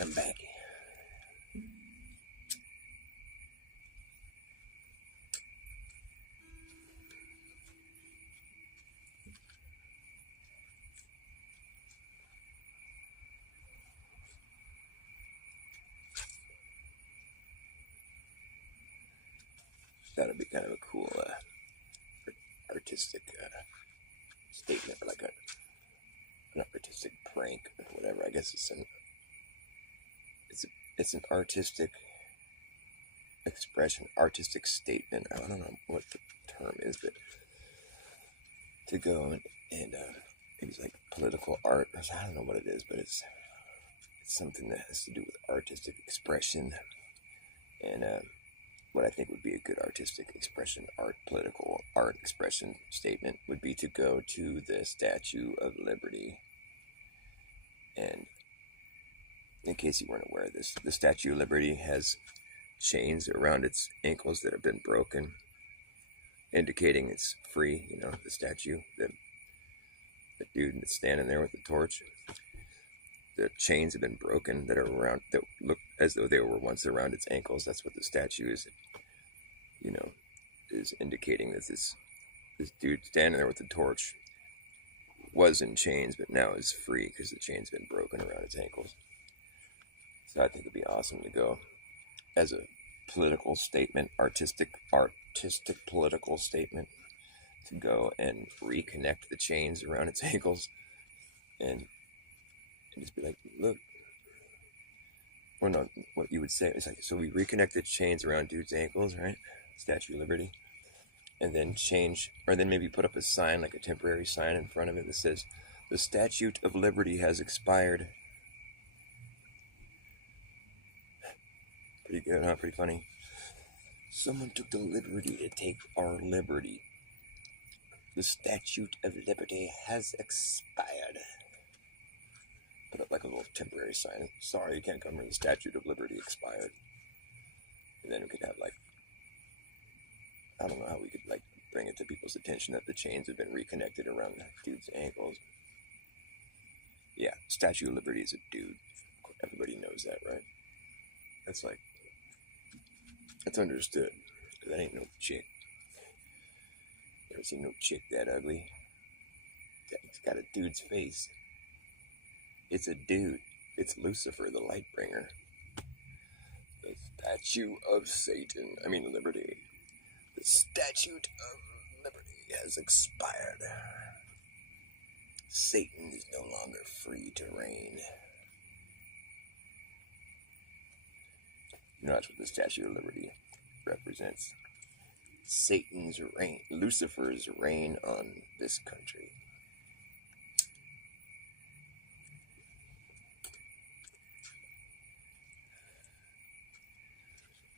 I'm back. That'd be kind of a cool artistic statement, like an artistic prank or whatever. I guess it's an artistic expression, artistic statement. I don't know what the term is, but to go and maybe it's like political art, or I don't know what it is, but it's something that has to do with artistic expression, and what I think would be a good artistic expression, political art expression statement would be to go to the Statue of Liberty. And in case you weren't aware of this, the Statue of Liberty has chains around its ankles that have been broken, indicating it's free. You know, the statue, the dude that's standing there with the torch. The chains have been broken that are around, that look as though they were once around its ankles. That's what the statue is, you know, is indicating that this dude standing there with the torch was in chains, but now is free because the chains have been broken around its ankles. So I think it'd be awesome to go as a political statement, artistic political statement, to go and reconnect the chains around its ankles and just be like, look, or no, what you would say is like, so we reconnect the chains around dude's ankles, right? Statue of Liberty. And then change, or then maybe put up a sign, like a temporary sign in front of it that says, the Statute of Liberty has expired. Pretty good, huh? Pretty funny. Someone took the liberty to take our liberty. The Statute of Liberty has expired. Put up like a little temporary sign. Sorry, you can't come here. The Statute of Liberty expired. And then we could have like, I don't know how we could like bring it to people's attention that the chains have been reconnected around the dude's ankles. Yeah, Statue of Liberty is a dude. Everybody knows that, right? That's like, that's understood. That ain't no chick. Never seen no chick that ugly. It's got a dude's face. It's a dude. It's Lucifer, the light bringer. The statue of Satan. I mean, Liberty. The Statute of Liberty has expired. Satan is no longer free to reign. You know, that's what the Statue of Liberty represents. Satan's reign, Lucifer's reign on this country.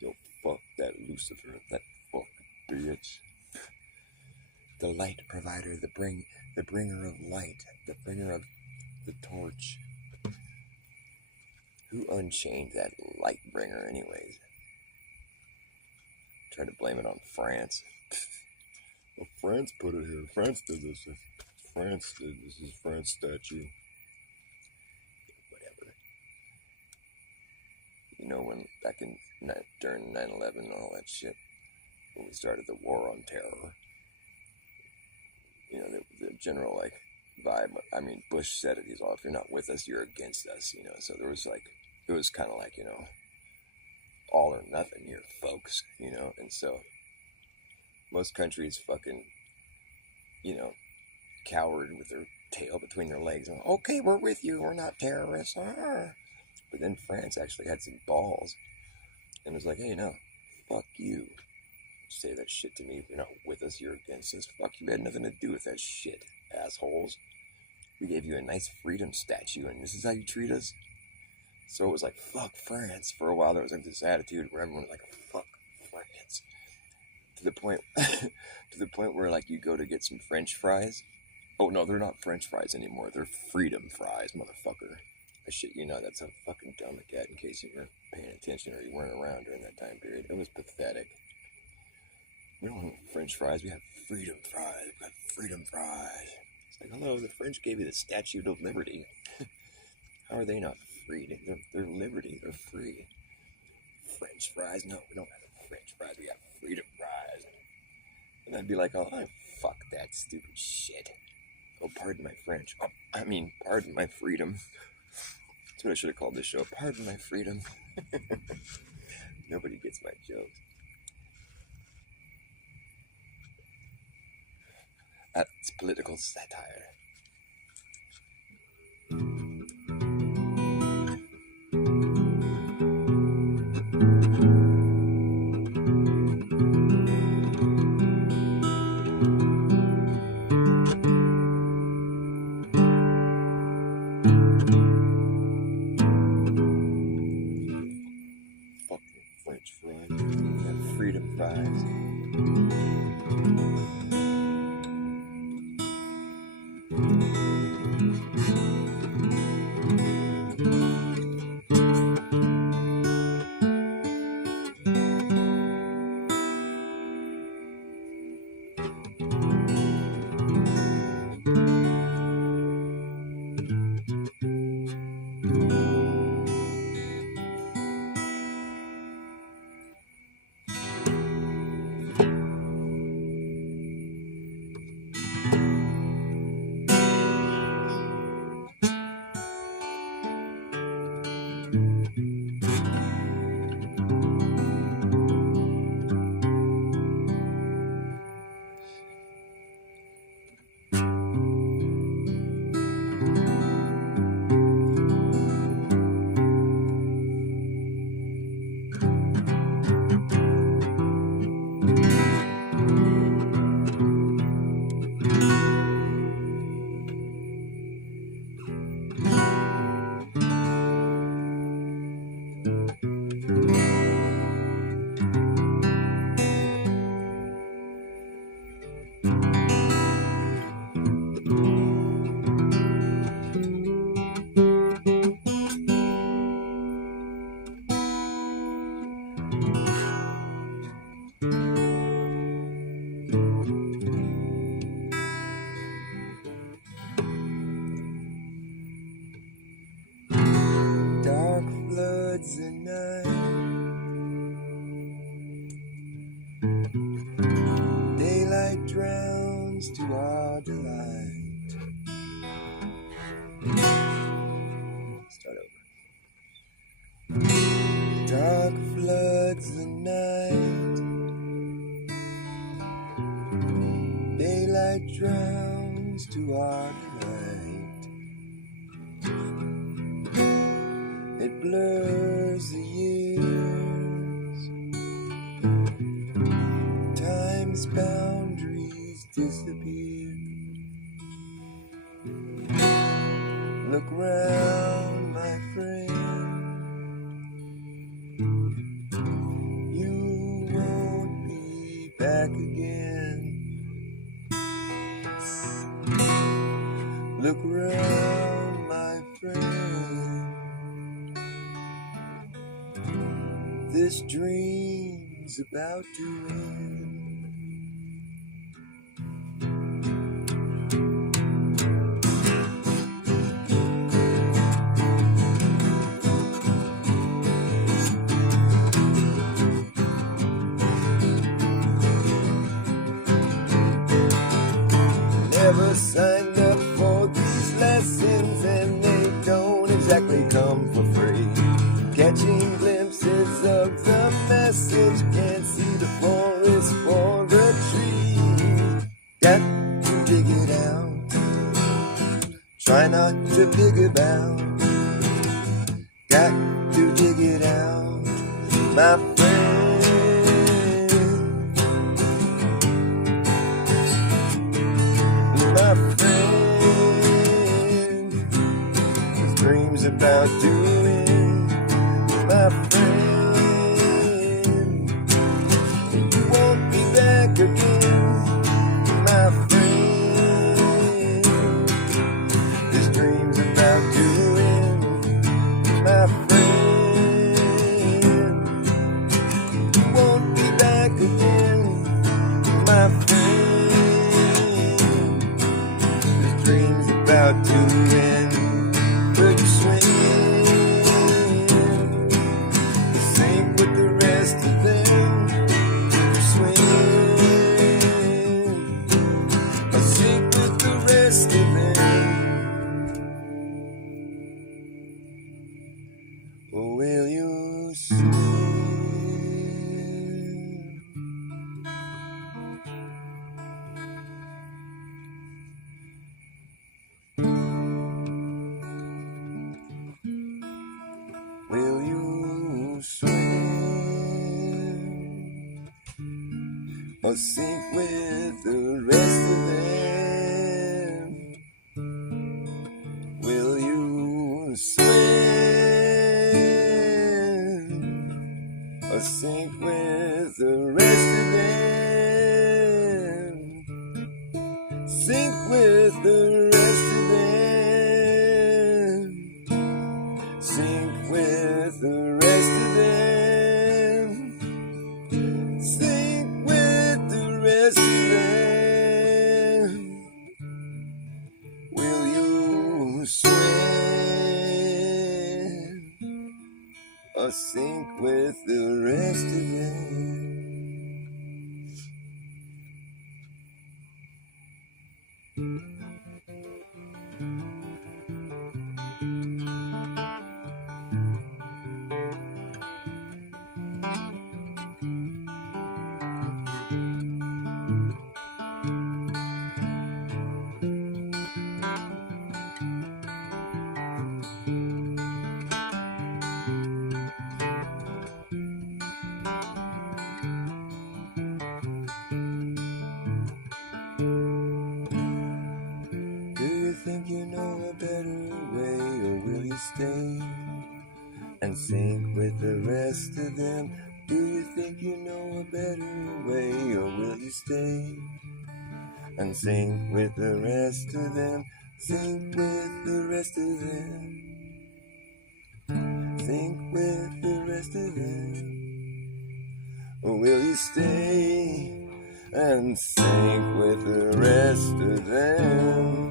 Yo, fuck that Lucifer, that fuck bitch. The light provider, the bringer of light, the bringer of the torch. Who unchained that light bringer anyways? Try to blame it on France. Well, France put it here. France did this. France did this. This is France statue. Whatever. You know, when back in during 9/11 and all that shit, when we started the war on terror, you know, the general like vibe. I mean, Bush said it. He's all, if you're not with us, you're against us. You know, so there was like, it was kind of like, you know, all or nothing here, folks, you know. And so most countries fucking, you know, cowered with their tail between their legs and, okay, we're with you, we're not terrorists. But then France actually had some balls and was like, hey, no, fuck you. Say that shit to me. If you're not with us, you're against us. Fuck you, had nothing to do with that shit, assholes. We gave you a nice freedom statue and this is how you treat us? So it was like, fuck France. For a while there was like this attitude where everyone was like, fuck France. To the point where like you go to get some French fries. Oh no, they're not French fries anymore. They're freedom fries, motherfucker. I shit you not, that's how fucking dumb it got, in case you weren't paying attention or you weren't around during that time period. It was pathetic. We don't have French fries, we have freedom fries. We got freedom fries. It's like, hello, the French gave you the Statute of Liberty. How are they not freed. They're liberty. They're free. French fries? No, we don't have French fries. We got freedom fries. And I'd be like, oh, fuck that stupid shit. Oh, pardon my French. Oh, I mean, pardon my freedom. That's what I should have called this show. Pardon my freedom. Nobody gets my jokes. It's political satire. Fucking French fries and freedom fries. Dark floods the night, daylight drowns to our delight. Start over. Dark floods the night, daylight drowns to our delight. It blurs the years, time's boundaries disappear. Look round, my friend, you won't be back again. Look round, my friend, this dream's about to end. Never signed up for these lessons, and they don't exactly come for free. Catching glimpses of the message, can't see the forest for the trees. Got to dig it out, try not to dig about. Got to dig it out, my friend. My friend, this dream's about to end. My friend, you won't be back again. My friend, this dream's about to end. My friend, you won't be back again. My friend, this dream's about to end. Could you swing? or sink with the rest of them? Will you swim or sink with the rest of them? Sink with the rest of them. Sink with the rest of them. Sink with the rest of them. Will you swim or sink with the rest of them? Do you think you know a better way, or will you stay and sink with the rest of them? Do you think you know a better way, or will you stay and sink with the rest of them? Sink with the rest of them. Sink with the rest of them. Or will you stay and sink with the rest of them?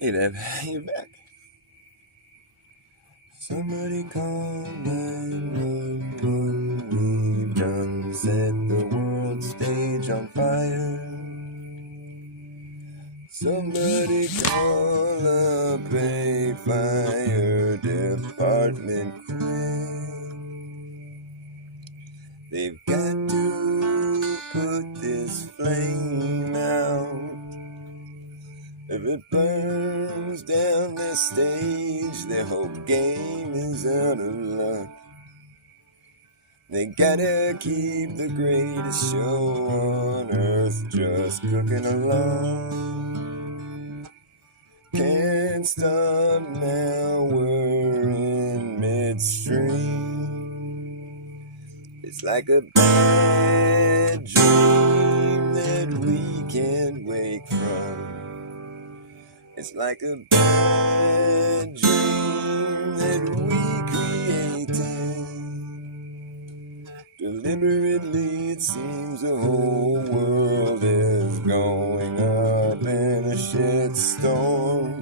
Hey Deb, you're back. Somebody call 911. We've done set the world stage on fire. Somebody call up a fire department quick. They've got to put this flame out. If it burns down their stage, their whole game is out of luck. They gotta keep the greatest show on earth just cooking along. Can't stop now, we're in midstream. It's like a bad dream that we can't wake from. It's like a bad dream that we created. Deliberately, it seems the whole world is going up in a shitstorm.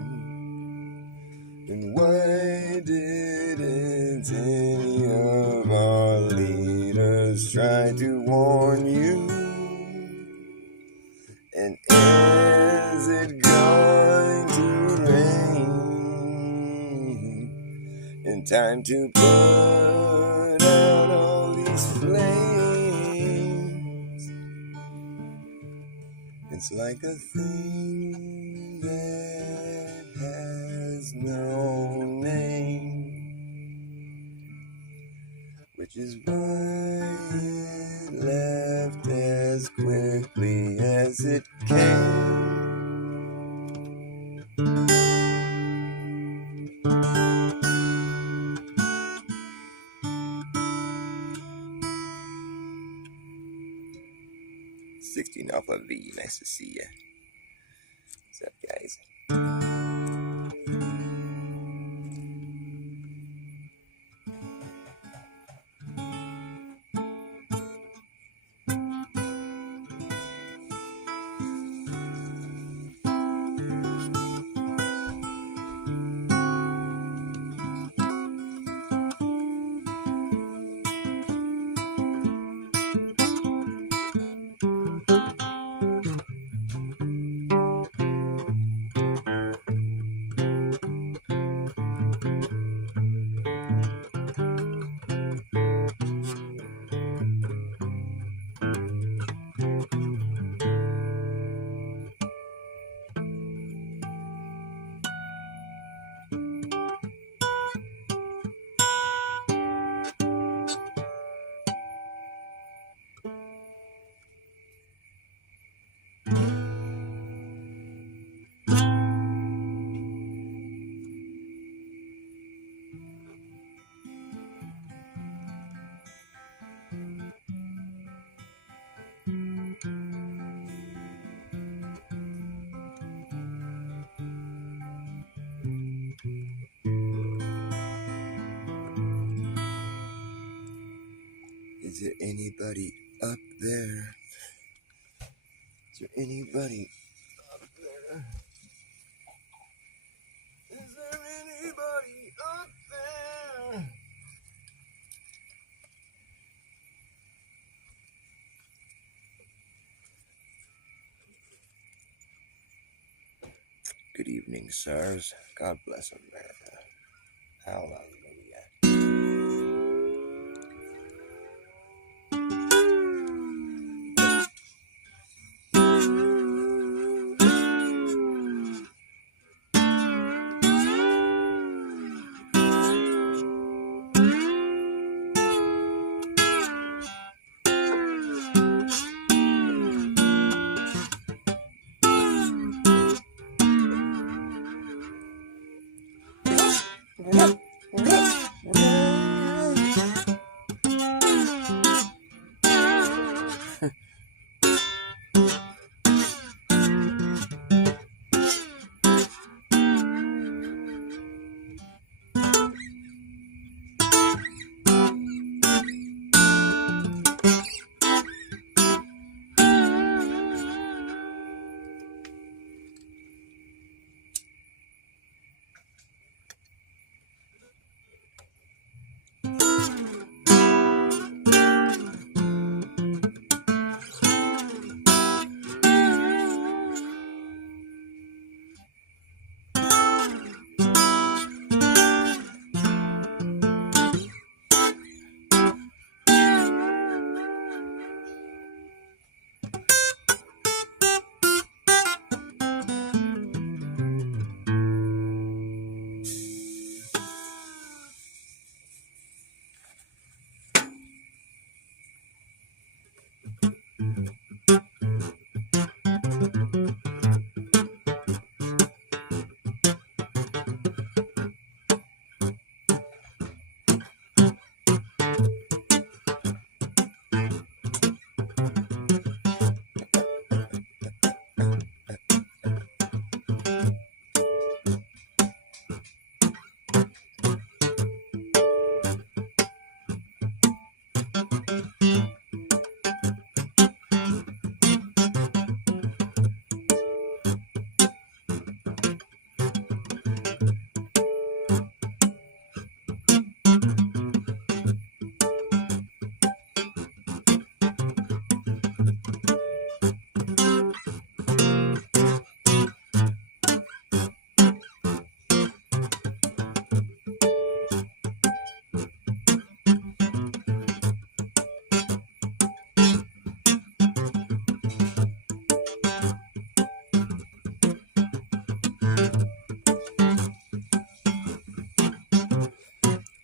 And why didn't any of our leaders try to warn you? And is it going to rain in time to put out all these flames? It's like a thing that has no name, which is why it left as quickly as it came. $16 Alpha V, nice to see ya. What's up, guys? anybody up there? Is there anybody up there? Is there anybody up there? Good evening, sirs. God bless America. Hallelujah.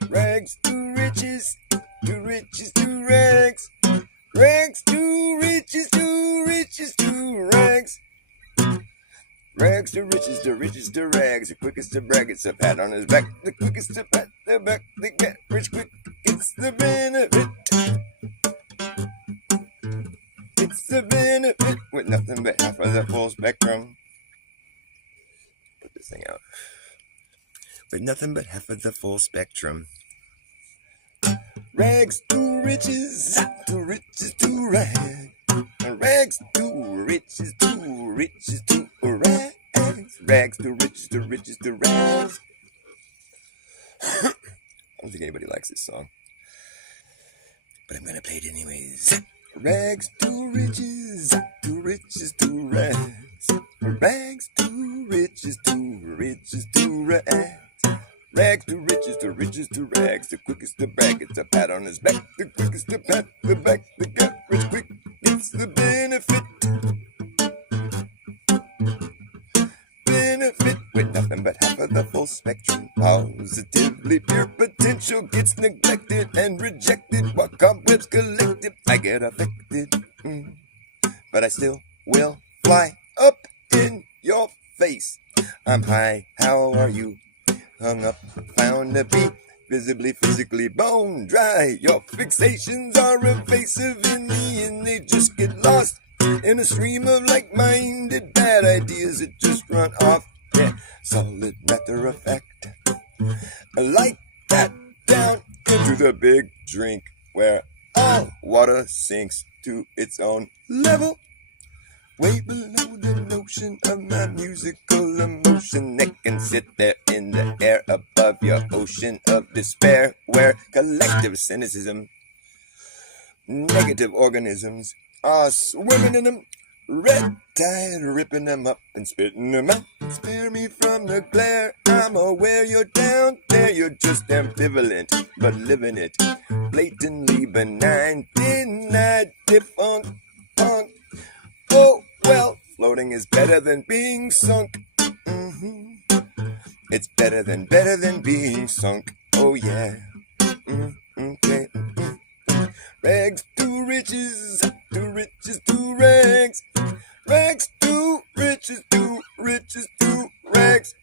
Rags to riches, to riches to rags. Rags to riches, to riches to rags. Rags to riches, to riches to rags. The quickest to brag gets a pat on his back. The quickest to pat the back. They get rich quick. It's the benefit. It's the benefit with nothing but half of the full spectrum. Put this thing out. With nothing but half of the full spectrum. Rags to riches to rags. Rags to riches to rags. Rags to riches to rags. I don't think anybody likes this song, but I'm gonna play it anyways. Rags to riches to rags. Rags to riches to rags. Rags to riches to rags. The quickest to brag gets a pat on his back. The quickest to pat the back. The get rich quick. It's the benefit. Benefit with nothing but half of the full spectrum. Positively pure potential gets neglected and rejected while cobwebs collected. I get affected, but I still will fly up in your face. I'm high, how are you? Hung up, found to be visibly, physically bone dry. Your fixations are evasive in me, and they just get lost in a stream of like-minded bad ideas that just run off. Yeah, solid matter of fact. I like that down into the big drink where All water sinks to its own level, way below the notion of my musical emotion that can sit there in the air above your ocean of despair, where collective cynicism, negative organisms are swimming in them, red tide ripping them up and spitting them out. Spare me from the glare, I'm aware you're down there, you're just ambivalent, but living it, blatantly benign, denied, defunct, punk. Oh, well, floating is better than being sunk. It's better than being sunk. Oh, yeah. Okay. Rags to riches, to riches to rags. Rags to riches, to riches to rags.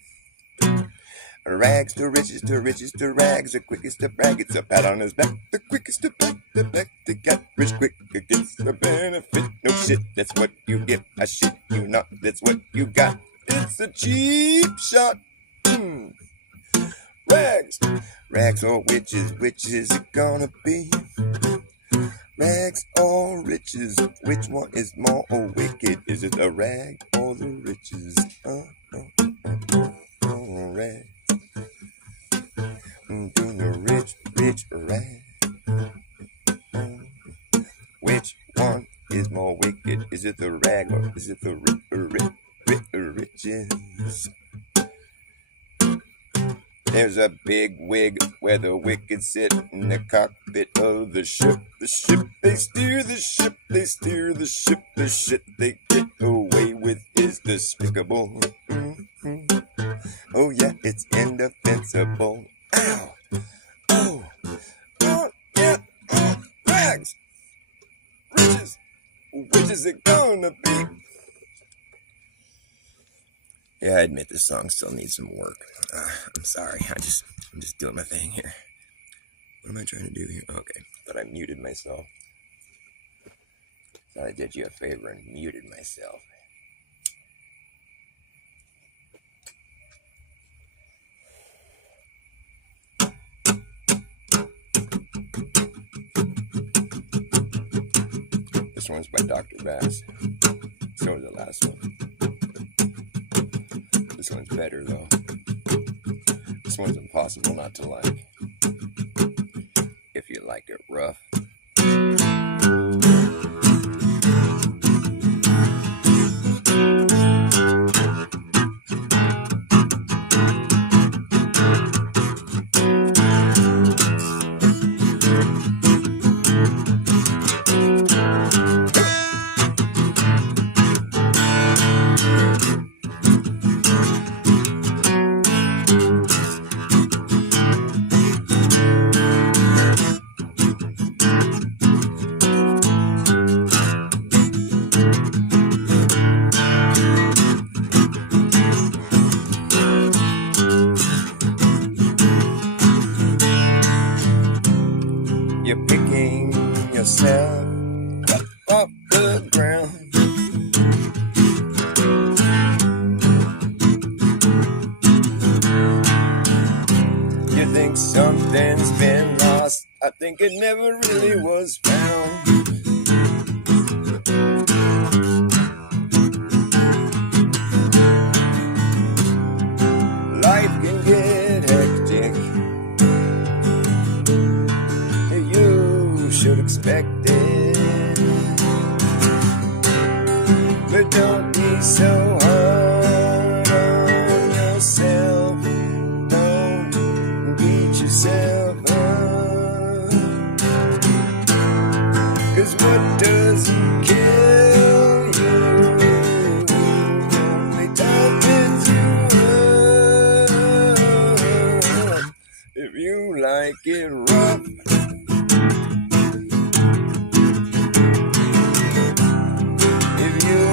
Rags to riches, to riches to rags. The quickest to brag, it's a pat on his back. The quickest to back, the back to get rich quick. It gets the benefit. No shit, that's what you get. I shit you not, that's what you got. It's a cheap shot. Rags, rags or witches, which is it gonna be? Rags or riches, which one is more wicked? Is it the rag or the riches? Rags. To the rich rag. Which one is more wicked? Is it the rag or is it the riches? There's a big wig where the wicked sit in the cockpit of the ship. The ship, they steer the ship, they steer the ship. The shit they get away with is despicable. Oh yeah, it's indefensible. Ow! Oh! Oh yeah! Oh! Rags! Riches! Which is it gonna be? Yeah, I admit this song still needs some work. I'm sorry. I'm just doing my thing here. What am I trying to do here? Okay, thought I muted myself. Thought I did you a favor and muted myself. This one's by Dr. Bass. So was the last one. This one's better though. This one's impossible not to like. If you like it rough. You're picking yourself up off the ground. You think something's been lost. I think it never really was found. Life can get hectic. Should expect it, but don't be so hard on yourself. Don't beat yourself up, 'cause what doesn't kill you only toughens you up. If you like it rough,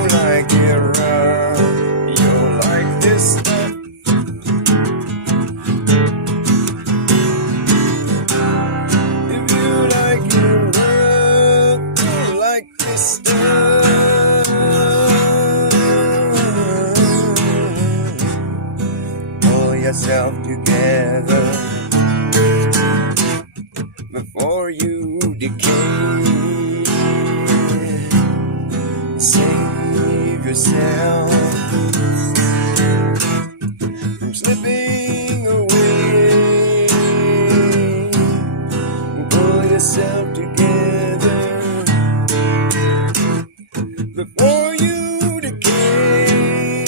like it rough, you'll like this stuff. If you like it rough, you'll like this stuff. Pull yourself together before you decay. yourself from slipping away. Pull yourself together before you decay.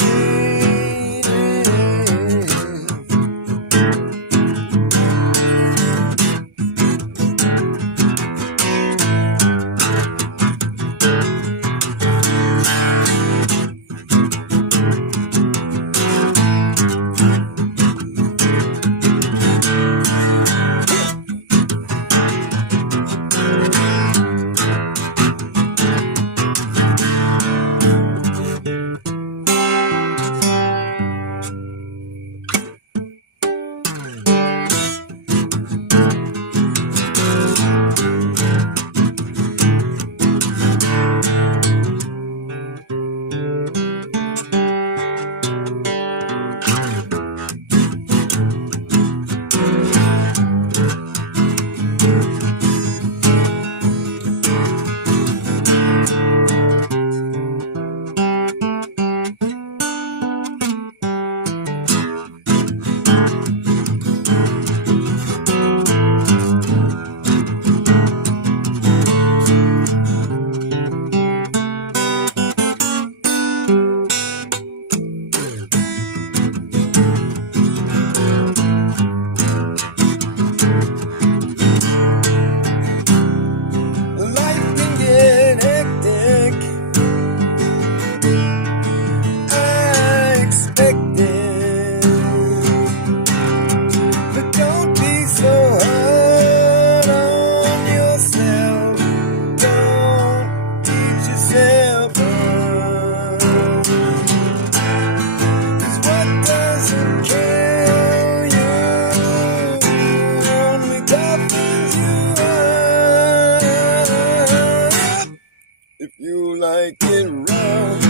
If you like it rough,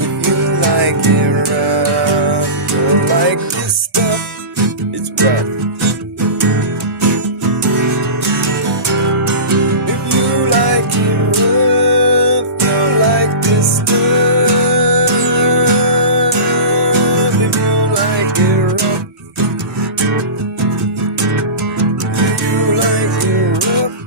if you like it rough, you'll like this stuff. It's rough. If you like it rough, you'll like this stuff. If you like it rough, you like it rough.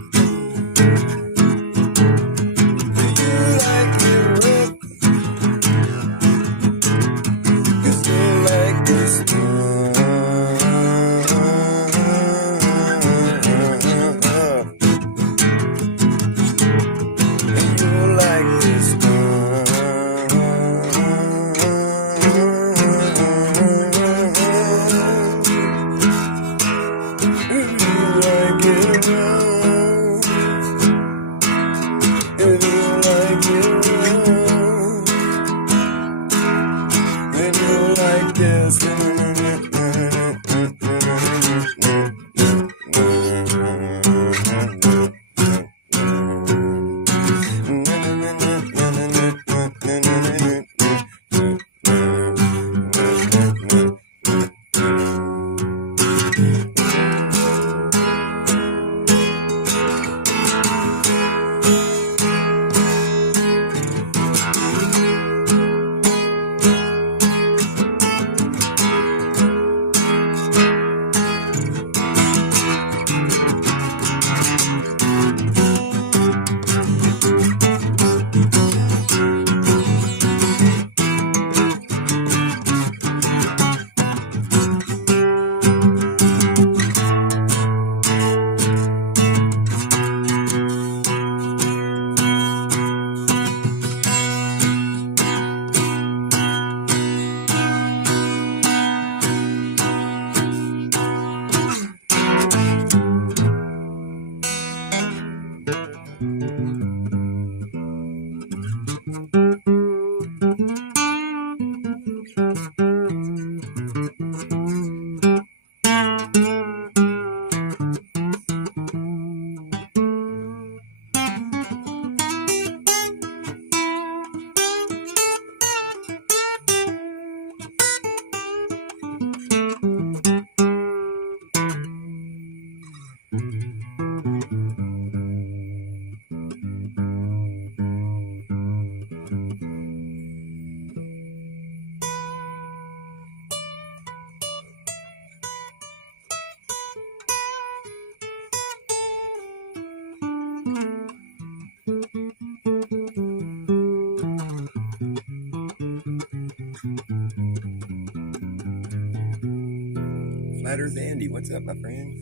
Flat Earth Andy, what's up, my friend?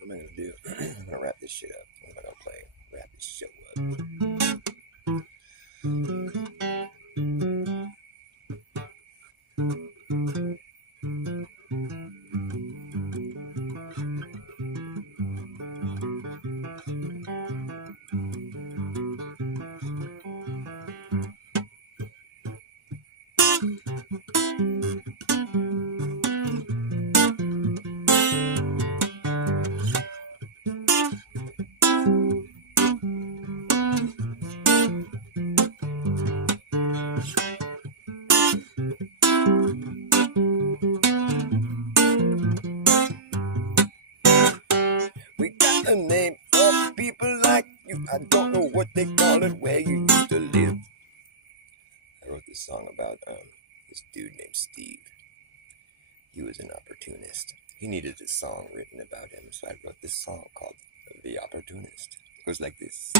What am I gonna do? I'm gonna wrap this shit up. What am I gonna play? Wrap this show up. We got a name for people like you. I don't know what they call it where you used to live. I wrote this song about this dude named Steve. He was an opportunist. He needed a song written about him, so I wrote this song called The Opportunist. It goes like this.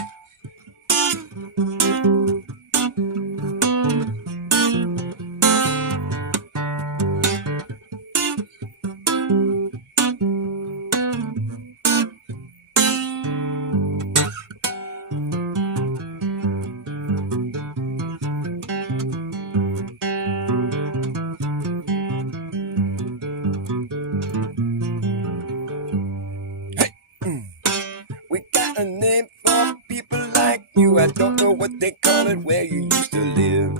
We got a name for people like you. I don't know what they call it where you used to live.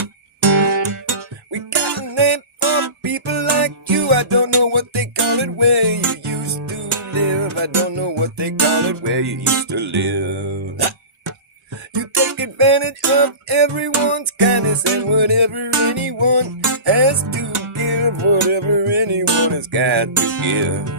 We got a name for people like you. I don't know what they call it where you used to live. I don't know what they call it where you used to live. You take advantage of everyone's kindness and whatever anyone has to give, whatever anyone has got to give.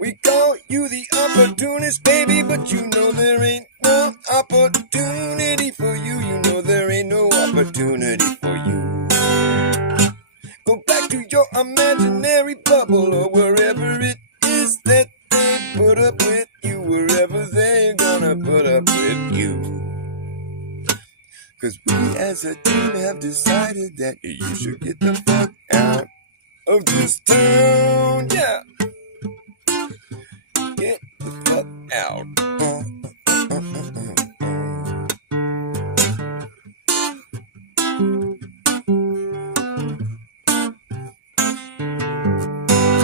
We call you the opportunist, baby, but you know there ain't no opportunity for you. You know there ain't no opportunity for you. Go back to your imaginary bubble or wherever it is that they put up with you, wherever they're gonna put up with you. 'Cause we as a team have decided that you should get the fuck out of this town, yeah. Get the fuck out.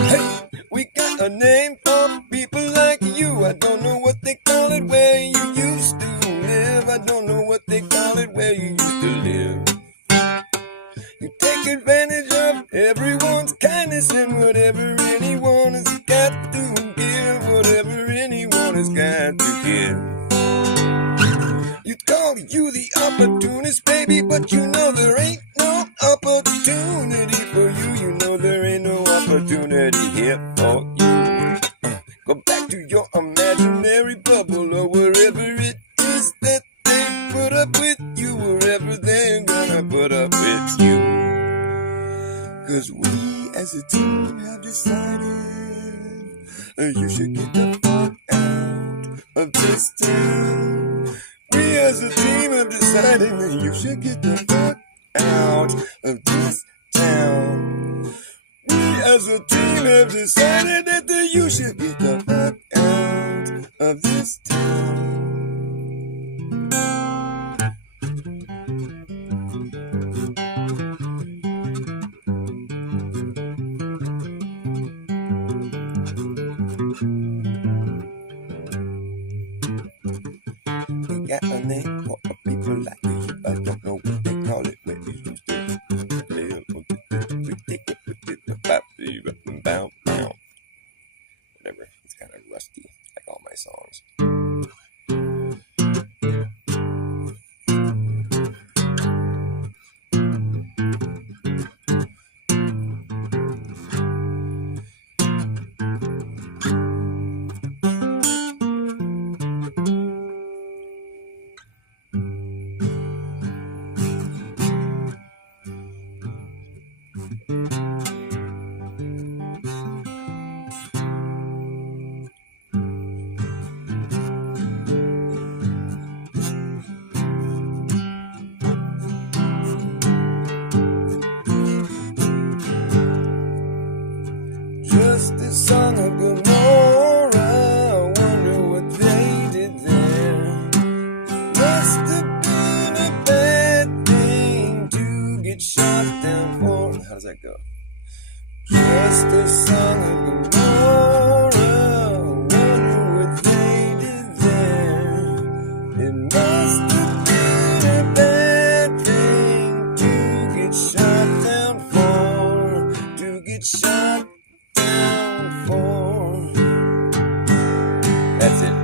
Hey, we got a name for people like you. I don't know what they call it where you used to live. I don't know what they call it where you used to live. You take advantage of everyone's kindness and whatever anyone has got to give, whatever anyone has got to give. You call you the opportunist, baby, but you know there ain't no opportunity for you. You know there ain't no opportunity here for you. Go back to your imaginary bubble or wherever it is that they put up with you, wherever they're gonna put up with you. 'Cause we as a team have decided you should get the fuck out of this town. We as a team have decided that you should get the fuck out of this town. We as a team have decided that you should get the fuck out of this town. We got a name for people like you. I don't know what they call it where you used to live. Whatever, it's kind of rusty, like all my songs. song of Gomorrah. Wonder what they did there. Must have been a bad thing to get shot down for. How does that go? Just a song of Gomorrah. Wonder what they did there. It must have been a bad thing to get shot down for. To get shot down for. That's it.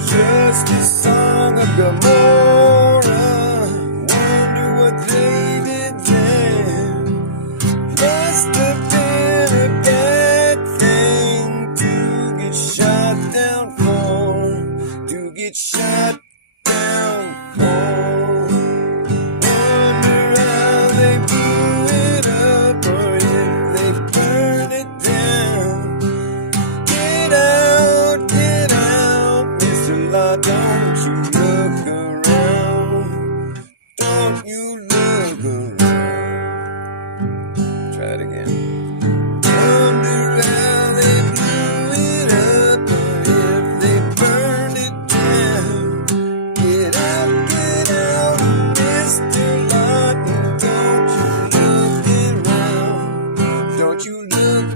Just a song of Gomorrah. Wonder what they did there. Must have been a bad thing to get shot down for. To get shot down for. Wonder how they blew it up, or if they burned it down. Get out, Mr. Law, don't you look around. Don't you look around. Try it again. Wonder how they blew it up, or if they burned it down. Get out, Mr. Lawton, don't you look around. Don't you look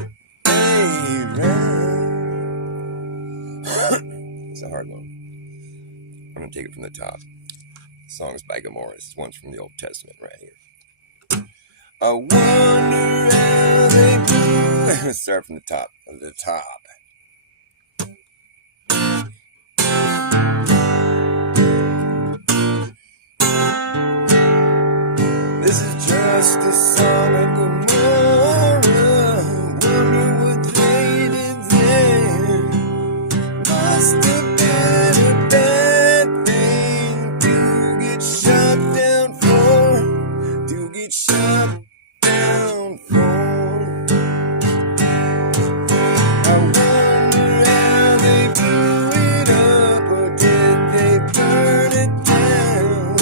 around. It's a hard one. I'm going to take it from the top. The song's by Gomorrah. This one's from the Old Testament right here. I wonder how they blew. Let's start from the top. The top. This is just a song of Gomorrah. Wonder what they did there. Must have been a bad thing to get shot down for. To get shot down for. I wonder how they blew it up, or did they burn it down?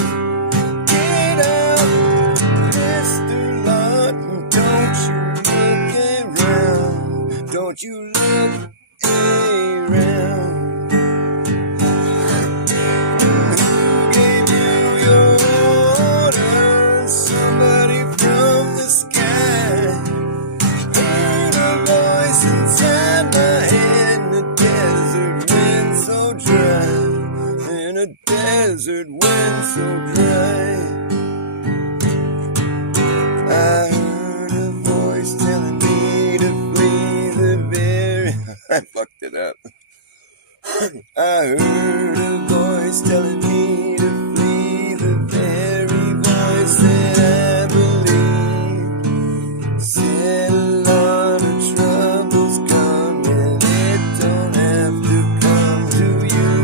Get out, Mr. Lawton, don't you look around. Don't you look around. Who gave you your orders? Somebody from the sky. Heard a voice inside my head in a desert wind so dry. In a desert wind so dry. I heard a voice telling me to flee the very. I fucked it up. I heard a voice telling me to flee the very voice that I believe. Said a lot of troubles coming, it don't have to come to you.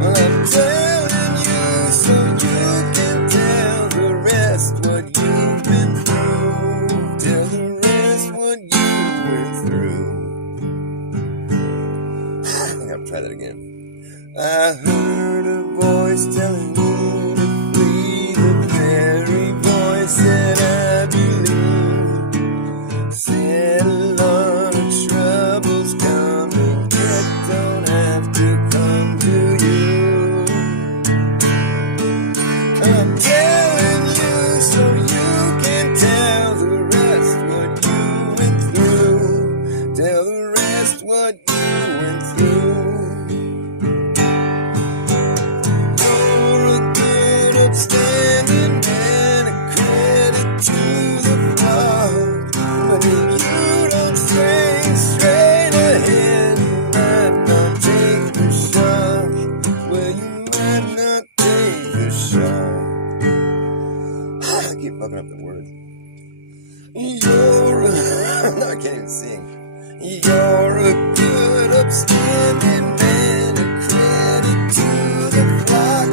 Well, I'm telling you so you can tell the rest what you've been through. Tell the rest what you went through. I'll try that again. I heard a voice telling me to flee the very voice that I believe. Said a lot of troubles coming, yet don't have to come to you. I'm telling you so you can tell the rest what you went through. Tell the rest what you went through. You're a good upstanding man, a credit to the flock. But if you don't stay straight ahead, you might not take the shock. Well, you might not take the shock. I keep fucking up the words. I can't even sing. You're a good upstanding man, a credit to the flock.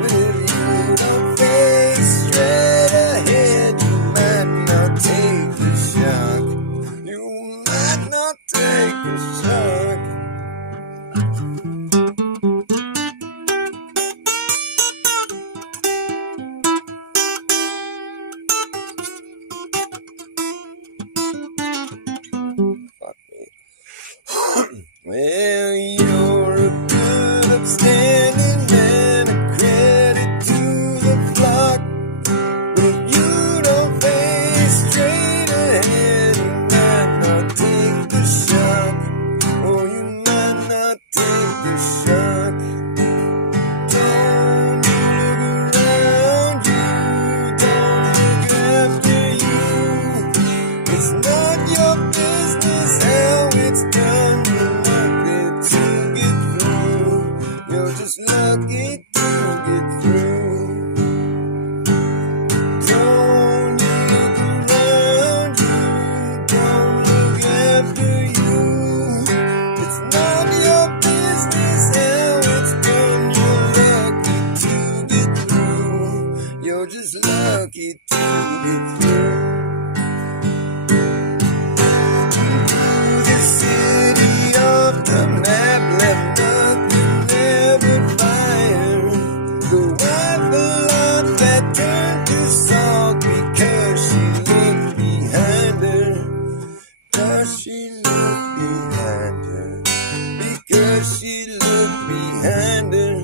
But if you don't face straight ahead, you might not take the shock. You might not take the shock. upstanding man, a credit to the flock. But if you don't face straight ahead, you might not take the shock. Oh, you might not take the shock. Don't you look around you, don't look after you. It's not your business how it's done. You're lucky to get through. You're just lucky to get through. Don't you look around you, don't look after you. It's not your business how it's done. You're lucky to get through. You're just lucky to get through. The city off the map left nothing there but fire. The wife of love that turned to salt because she looked behind her. Cause she looked behind her. Because she looked behind her.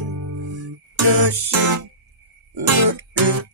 Cause she looked behind her.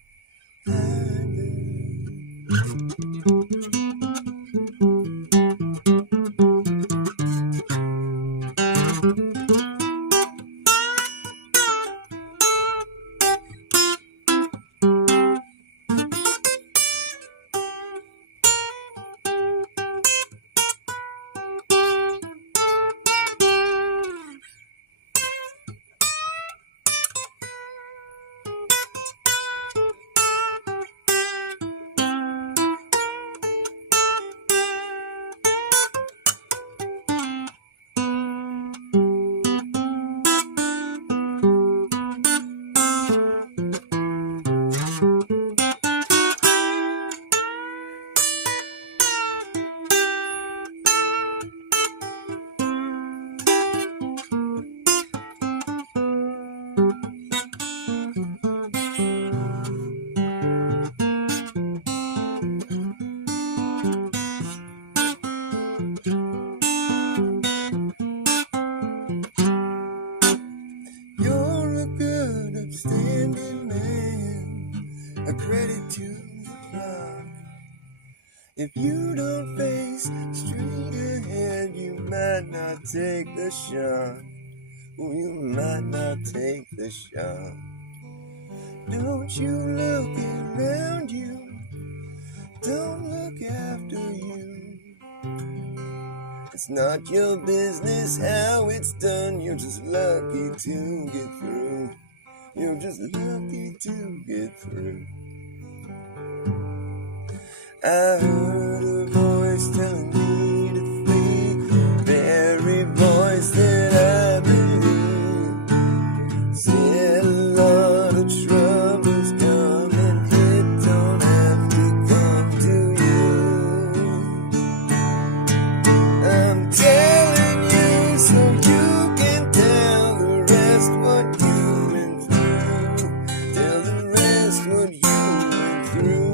You're a good, upstanding man, a credit to the flock. If you don't face straight ahead, you might not take the shot. Oh, you might not take the shot. Don't you look around you, don't look after you. It's not your business how it's done. You're just lucky to get through. You're just lucky to get through. I heard a voice telling me to flee, the very voice that I believe. Said a lot of troubles come and it don't have to come to you. I'm telling you so you can tell the rest what you've been through. Tell the rest what you've been through.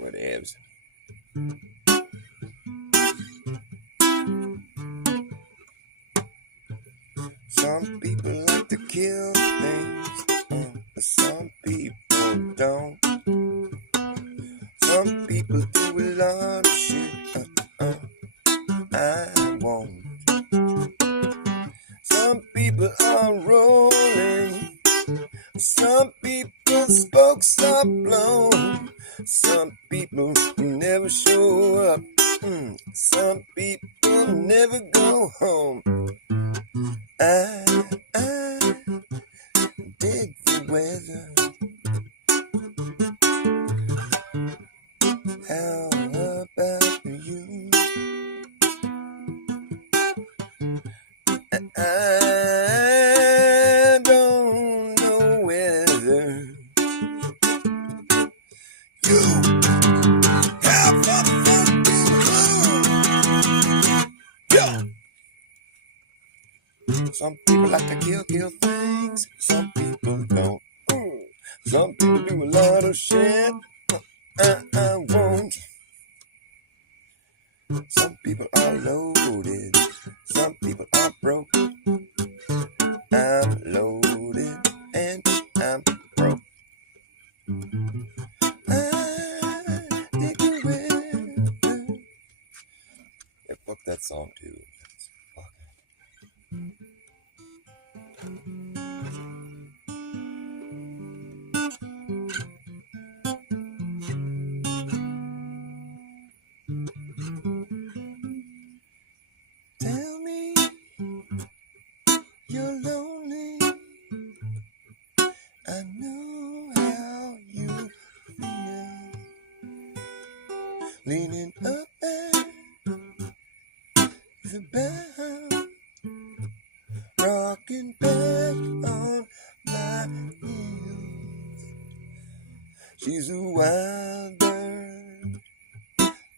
Whatevs. Some people like to kill things, but some people don't. Some people do a lot of shit, I won't. Some people are rolling, some people spokes are blown. Some people never show up, some people never go home. I dig the weather. How about you? I don't know whether you have a fucking clue. Yeah. Some people like to kill things. Some people don't. Some people do a lot of shit. I won't. Some people are loaded. Some people are broke. I'm loaded and I'm broke. I dig the weather. Yeah, fuck that song too. Tell me you're lonely. I know how you feel. Leaning up at the bound, rocking back on my heels. She's a wild bird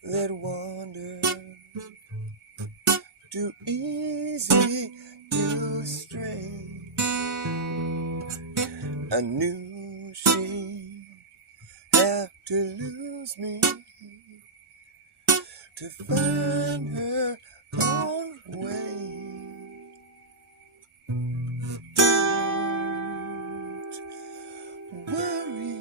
that wanders, too easy to stray. I knew she'd have to lose me to find her own way. Don't worry,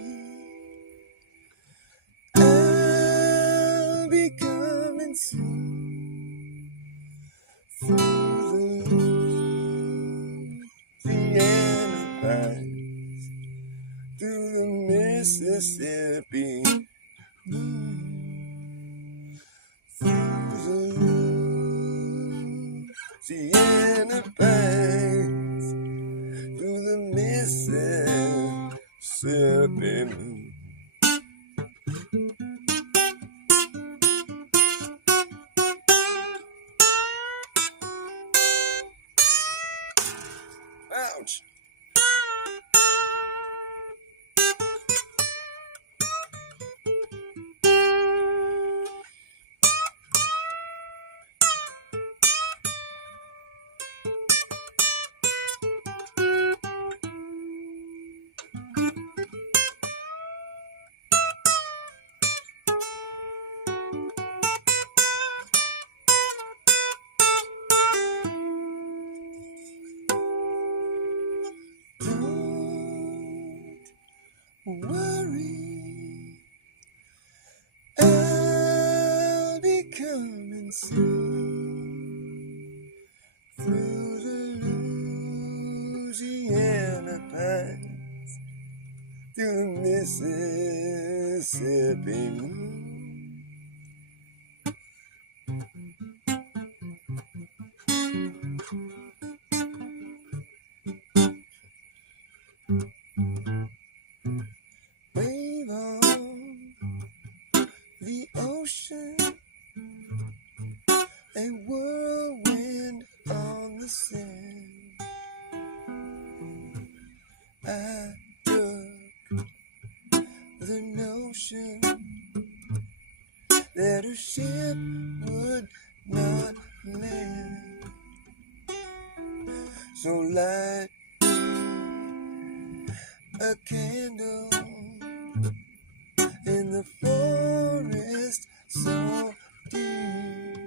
I'll be coming soon through the Louisiana pines, through the Mississippi moon, through the Louisiana pines, through the Mississippi moon. Ouch! Don't worry, I'll be coming soon through the Louisiana pines, through the Mississippi moon. Wave on the ocean, a whirlwind on the sand. I took the notion that a ship would not land, so light a candle in the forest so deep.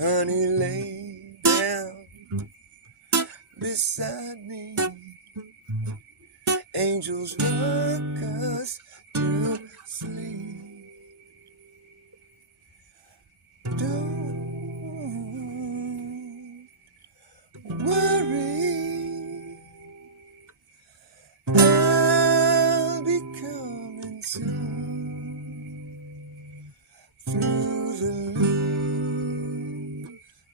Honey, lay down beside me. Angels rock us to sleep. Don't worry, I'll be coming soon through the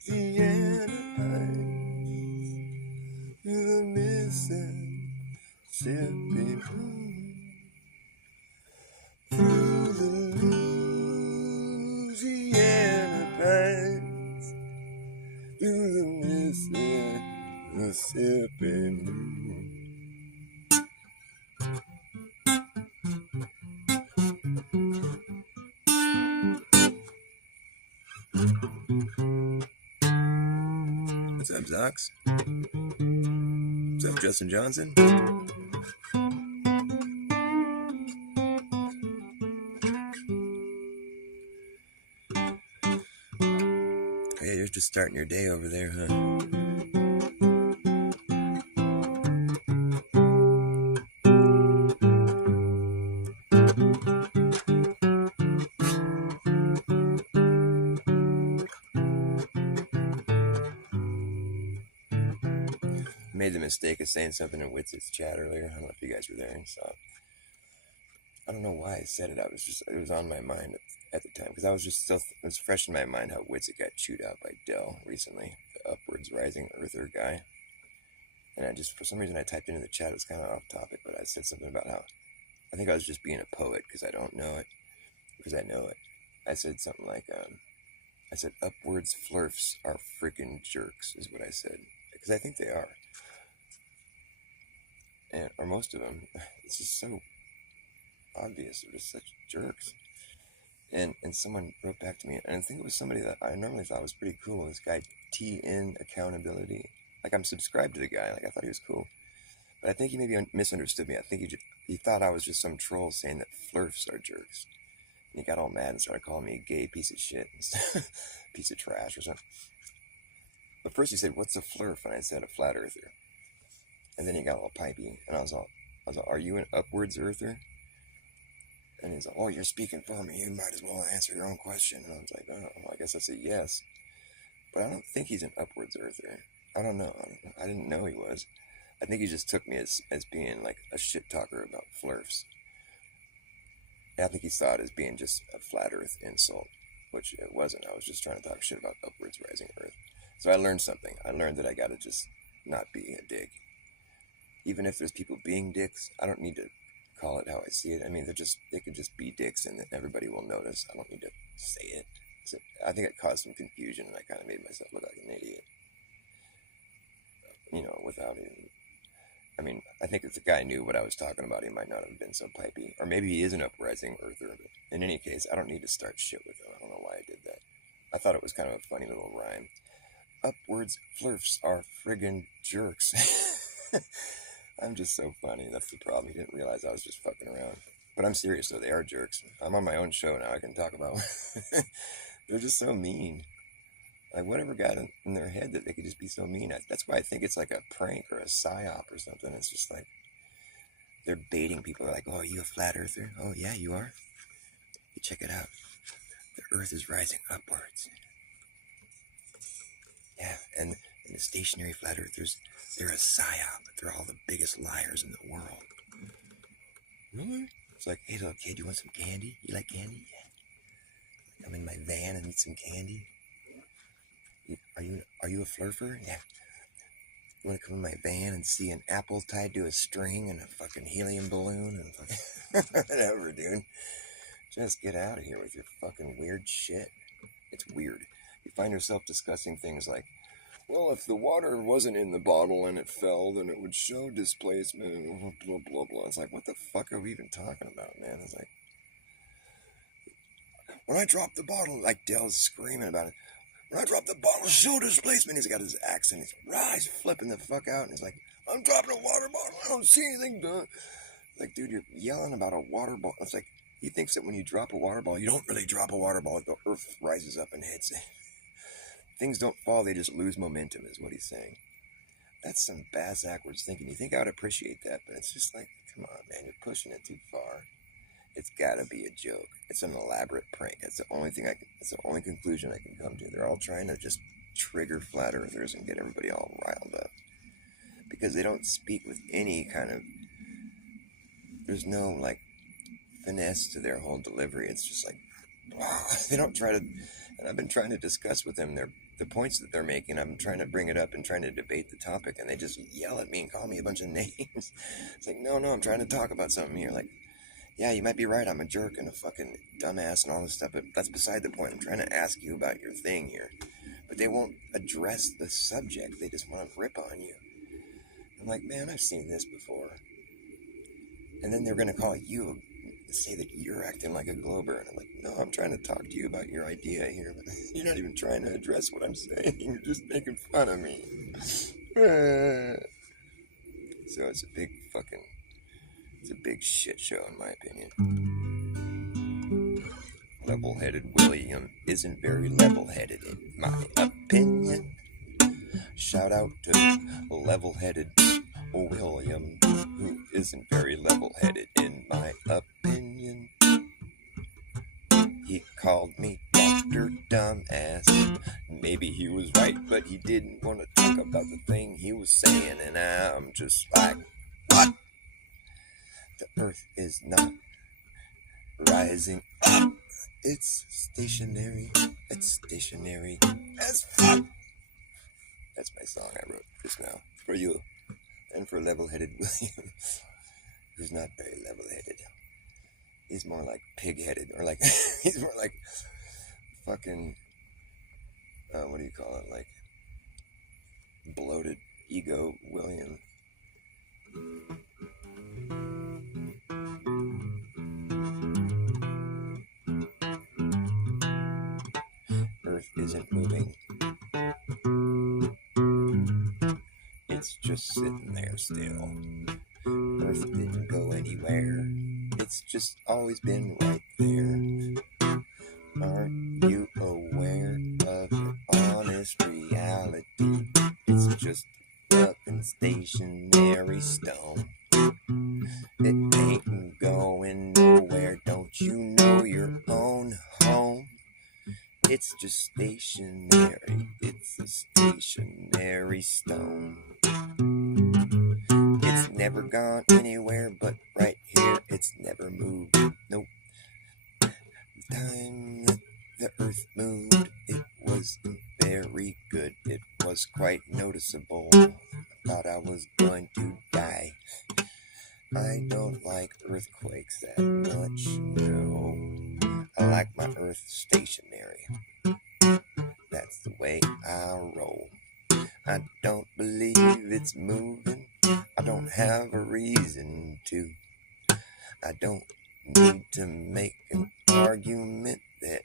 Louisiana pines, through the Mississippi through the Louisiana pines, through the Mississippi moon. What's up, Zox? What's up, Justin Johnson? Oh, yeah, you're just starting your day over there, huh? Made the mistake of saying something in Witz's chat earlier. I don't know if you guys were there and saw it. I don't know why I said it. It was on my mind at the time because I was just still, it was fresh in my mind how Witz got chewed out by Dell recently, the upwards rising earther guy. And I just, for some reason, I typed into the chat. It was kind of off topic, but I said something about how I think I was just being a poet because I don't know it, because I know it. I said something like, I said, upwards flirfs are freaking jerks, is what I said. Because I think they are. And, or most of them. It's just so obvious. They're just such jerks. And someone wrote back to me, and I think it was somebody that I normally thought was pretty cool. This guy, TN Accountability. Like, I'm subscribed to the guy. Like, I thought he was cool. But I think he maybe misunderstood me. I think he thought I was just some troll saying that flirfs are jerks. And he got all mad and started calling me a gay piece of shit. Piece of trash or something. But first he said, what's a flirf? And I said, a flat earther. And then he got all pipey. And I was like, are you an upwards earther? And he's like, oh, you're speaking for me. You might as well answer your own question. And I was like, oh, well, I guess I said yes. But I don't think he's an upwards earther. I don't know. I didn't know he was. I think he just took me as being like a shit talker about flirfs. And I think he saw it as being just a flat earth insult, which it wasn't. I was just trying to talk shit about upwards rising earth. So I learned something. I learned that I got to just not be a dick. Even if there's people being dicks, I don't need to call it how I see it. I mean, they could just be dicks and everybody will notice. I don't need to say it. So I think it caused some confusion and I kind of made myself look like an idiot. You know, without even... I mean, I think if the guy knew what I was talking about, he might not have been so pipey. Or maybe he is an uprising earther. But in any case, I don't need to start shit with him. I don't know why I did that. I thought it was kind of a funny little rhyme. Upwards flirfs are friggin' jerks. I'm just so funny. That's the problem. He didn't realize I was just fucking around. But I'm serious, though. They are jerks. I'm on my own show now. I can talk about they're just so mean. Like, whatever got in their head that they could just be so mean. That's why I think it's like a prank or a psyop or something. It's just like they're baiting people. They're like, oh, are you a flat earther? Oh, yeah, you are? You check it out. The earth is rising upwards. Yeah, and the stationary flat earthers, they're a psyop. They're all the biggest liars in the world. Really? It's like, hey, little kid, you want some candy? You like candy? Yeah. I'm in my van and need some candy. Are you a flirfer? Yeah. You want to come in my van and see an apple tied to a string and a fucking helium balloon and whatever, dude. Just get out of here with your fucking weird shit. It's weird. You find yourself discussing things like, well, if the water wasn't in the bottle and it fell, then it would show displacement and blah, blah, blah. It's like, what the fuck are we even talking about, man? It's like, when I dropped the bottle, like Dell's screaming about it. When I dropped the bottle, show displacement. He's got his accent. He's flipping the fuck out. And he's like, I'm dropping a water bottle. I don't see anything done. Like, dude, you're yelling about a water bottle. It's like, he thinks that when you drop a water ball, you don't really drop a water ball. The earth rises up and hits it. Things don't fall. They just lose momentum is what he's saying. That's some bass-ackwards thinking. You think I would appreciate that, but it's just like, come on, man. You're pushing it too far. It's gotta be a joke. It's an elaborate prank. That's the only thing that's the only conclusion I can come to. They're all trying to just trigger flat earthers and get everybody all riled up. Because they don't speak with any kind of, there's no like finesse to their whole delivery. It's just like, they don't try to, and I've been trying to discuss with them the points that they're making, I'm trying to bring it up and trying to debate the topic, and they just yell at me and call me a bunch of names. It's like, no, I'm trying to talk about something here. Like, yeah, you might be right, I'm a jerk and a fucking dumbass and all this stuff, but that's beside the point. I'm trying to ask you about your thing here. But they won't address the subject. They just want to rip on you. I'm like, man, I've seen this before. And then they're going to call you, say that you're acting like a glober. And I'm like, no, I'm trying to talk to you about your idea here. But you're not even trying to address what I'm saying. You're just making fun of me. So it's a big shit show in my opinion. Level-headed William isn't very level-headed in my opinion. Shout out to level-headed William, who isn't very level-headed in my opinion. He called me Dr. Dumbass. Maybe he was right, but he didn't want to talk about the thing he was saying, and I'm just like, what? The earth is not rising up. It's stationary. It's stationary as fuck. That's my song I wrote just now for you and for level-headed William, who's not very level-headed. He's more like pig-headed, or like he's more like fucking what do you call it? Like bloated ego William. Earth isn't moving. It's just sitting there still. Earth didn't go anywhere. It's just always been right there. Aren't you aware of your honest reality? It's just fucking stationary stone. It ain't going nowhere. Don't you know your own home? It's just stationary. It's a stationary stone. It's never gone anywhere, but right here it's never moved. Nope. The time that the earth moved, it wasn't very good. It was quite noticeable. I thought I was going to die. I don't like earthquakes that much, no. I like my earth stationary. That's the way I roll. I don't believe it's moving. I don't have a reason to. I don't need to make an argument that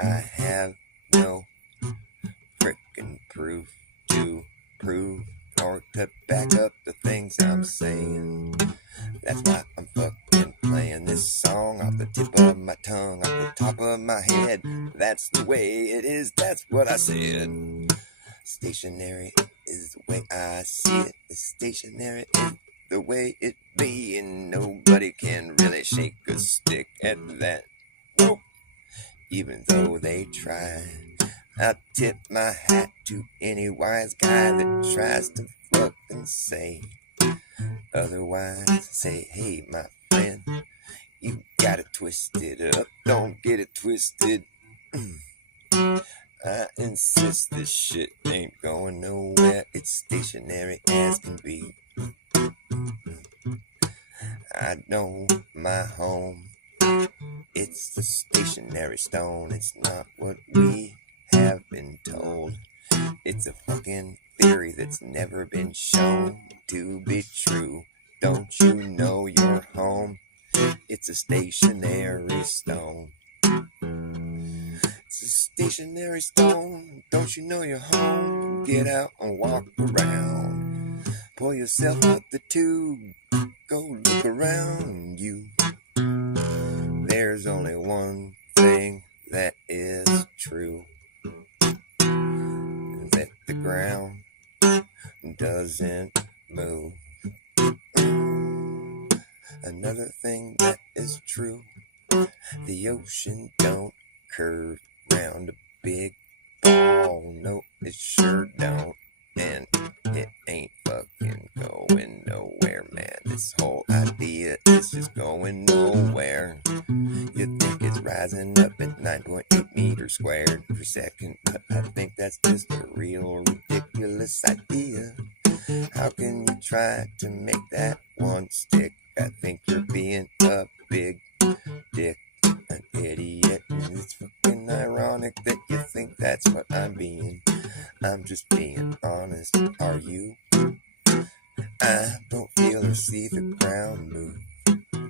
I have no frickin' proof to prove or to back up the things I'm saying. That's why I'm fucking playing this song off the tip of my tongue, off the top of my head. That's the way it is, that's what I said. Stationary is the way I see it. Stationary is the way it be, and nobody can really shake a stick at that. Whoa. Even though they try, I tip my hat to any wise guy that tries to fucking say otherwise. Say, hey, my friend, you gotta twist it up. Don't get it twisted. I insist this shit ain't going nowhere. It's stationary as can be. I know my home. It's the stationary stone. It's not what we have been told. It's a fucking theory that's never been shown to be true. Don't you know your home? It's a stationary stone. It's a stationary stone. Don't you know your home? Get out and walk around. Pull yourself out the tube. Go look around you. There's only one thing that is true. That the ground doesn't move. Another thing that is true. The ocean don't curve round a big ball. No, it sure don't. And it ain't fucking going nowhere, man. This whole idea is just going nowhere. You think it's rising up at 9.8 meters squared per second. But I think that's just a real ridiculous idea. How can you try to make that one stick? I think you're being a big dick, an idiot. And it's fucking ironic that you think that's what I'm being. I'm just being honest. Are you? I don't feel or see the ground move.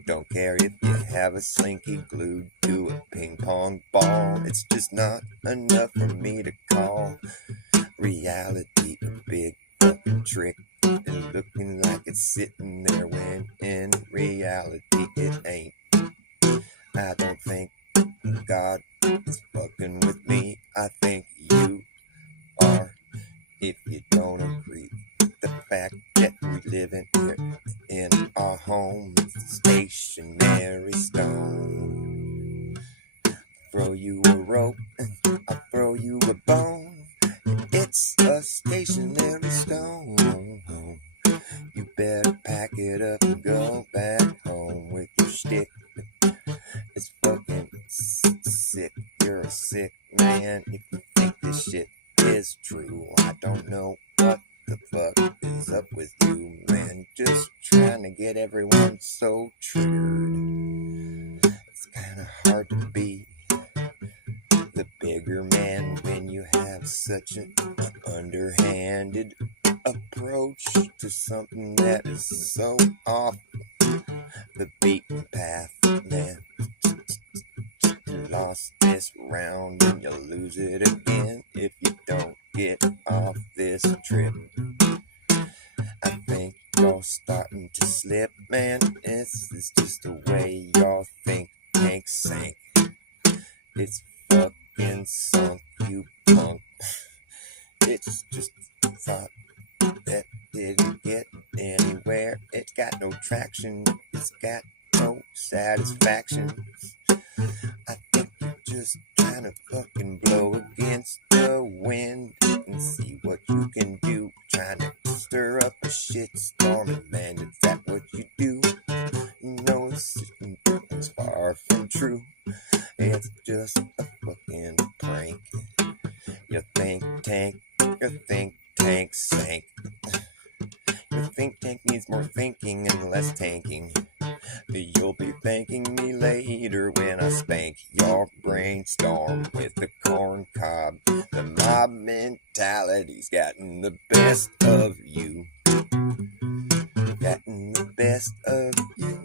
Don't care if you have a slinky glued to a ping pong ball. It's just not enough for me to call reality a big fucking trick and looking like it's sitting there when in reality it ain't. I don't think God is fucking with me. I think you are. If you don't agree, the fact that we live in here in our home is a stationary stone. Throw you a rope, I'll throw you a bone. It's a stationary stone. You better pack it up and go back home with your stick. It's fucking sick. You're a sick man if you think this shit is true. I don't know what the fuck is up with you, man. Just trying to get everyone so triggered. It's kind of hard to be the bigger man when you have such an underhanded approach to something that is so off the beaten path, man. You lost this round and you'll lose it again if you don't get off this trip. I think you're starting to slip, man. It's just the way y'all think tank sank. It's fucking sunk, you punk. It's just a thought that didn't get anywhere. It's got no traction. It's got no satisfaction. I think you're just trying to fucking blow against the wind and see what you can do. Trying to stir up a shitstorm, and man, is that what you do? You know it's far from true. It's just a fucking prank. Your think tank sank. Your think tank needs more thinking and less tanking. You'll be thanking me later when I spank your brainstorm with the corn cob. The mob mentality's gotten the best of you. Gotten the best of you.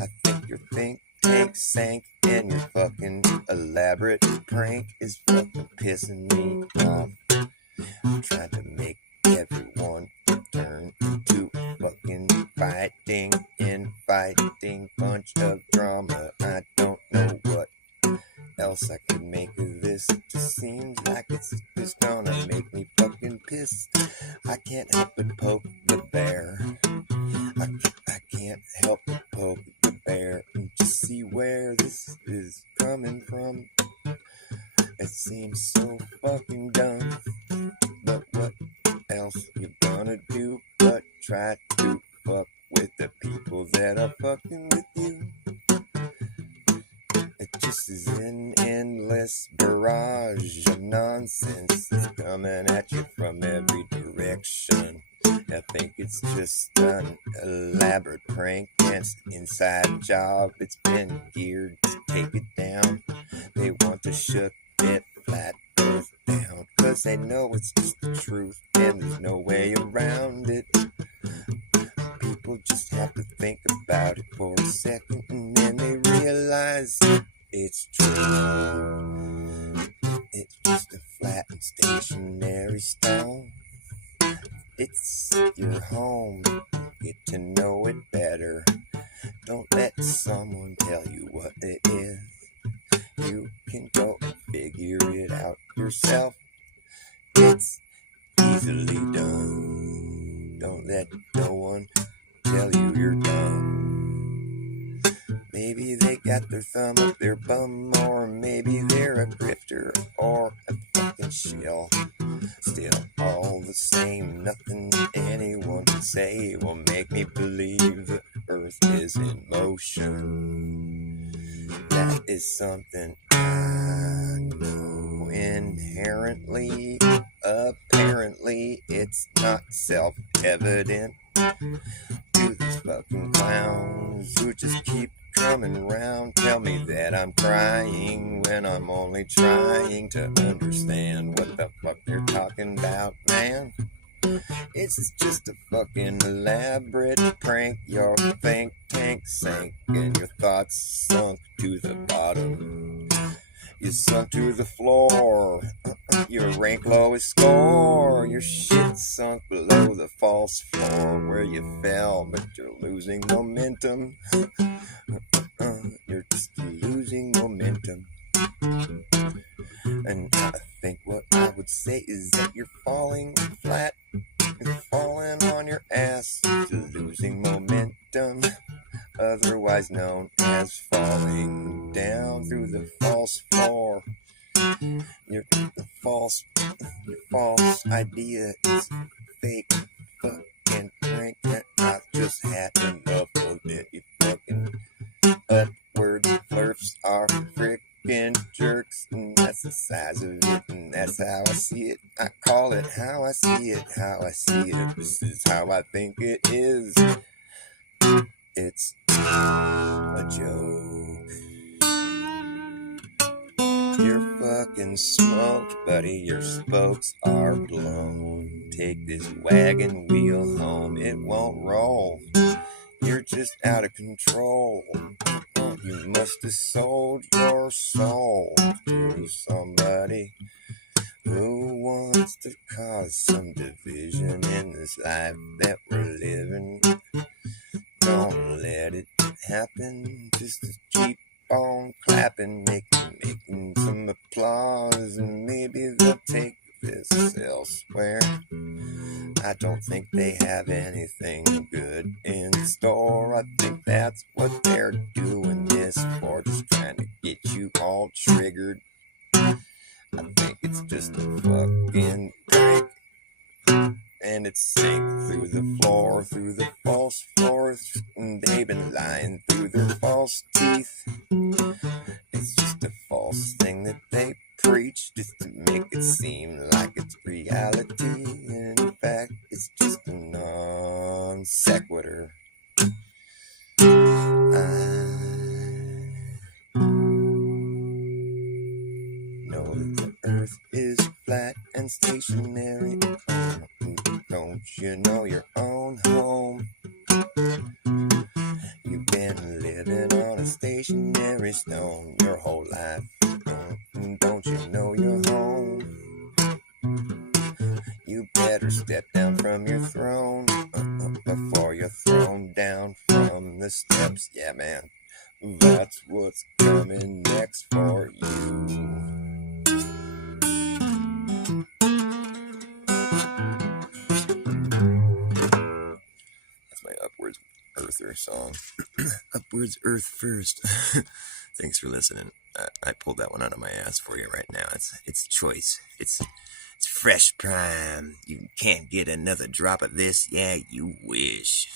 I think your think tank sank and your fucking elaborate prank is fucking pissing me off. Trying to make everyone turn into a fucking infighting bunch of drama. I don't know what else I could make of this. It just seems like it's just gonna make me fucking pissed. I can't help but poke the bear. I can't help but poke the bear and just see where this is coming from. It seems so fucking dumb. But what else you gonna do but try to fuck with the people that are fucking with you? It just is an endless barrage of nonsense that's coming at you from every direction. I think it's just an elaborate prank against an inside job. It's been geared to take it down. They want to shut it flat earth down, 'cause they know it's just the truth and there's no way around it. People just have to think about it for a second and then they realize it's true. It's just a flat and stationary stone. It's your home. Get to know it better. Don't let someone tell you what it is. You can go and figure it out yourself. It's easily done. Don't let no one tell you you're dumb. Maybe they got their thumb up their bum, or maybe they're a grifter or a fucking shill. Still all the same, nothing anyone can say will make me believe the earth is in motion. that is something I know inherently. Apparently, it's not self-evident to these fucking clowns who just keep coming round. Tell me that I'm crying when I'm only trying to understand what the fuck they're talking about, man. It's just a fucking elaborate prank. Your think tank sank and your thoughts sunk to the bottom. You sunk to the floor. Your rank lowest score. Your shit sunk below the false floor where you fell, but you're losing momentum. You're just losing momentum. And I think what I would say is that you're falling flat. You're falling on your ass. You're losing momentum. Otherwise known as falling down through the false floor. Your false idea is fake fucking prank that I just had enough of it. You fucking upward flirts are frickin' jerks, and that's the size of it, and that's how I see it. I call it how I see it, how I see it. This is how I think it is. It's a joke. You're fucking smoked, buddy. Your spokes are blown. Take this wagon wheel home. It won't roll. You're just out of control. You must have sold your soul to somebody who wants to cause some division in this life that we're living. Don't let it happen. Just keep on clapping, making some applause, and maybe they'll take this elsewhere. I don't think they have anything good in store. I think that's what they're doing this for, just trying to get you all triggered. I think it's just a fucking prank. And it's sank through the floor, through the false floors, and they've been lying through their false teeth. It's just a false thing that they preach, just to make it seem like it's reality. And in fact, it's just a non sequitur. I know that the earth is flat and stationary. Don't you know your own home? You've been living on a stationary stone your whole life. Don't you know your home? You better step down from your throne before you're thrown down from the steps. Yeah, man, that's what's coming next for you. My Upwards Earther song. Upwards Earth first. Thanks for listening. I pulled that one out of my ass for you right now. It's choice. It's fresh prime. You can't get another drop of this. Yeah, you wish.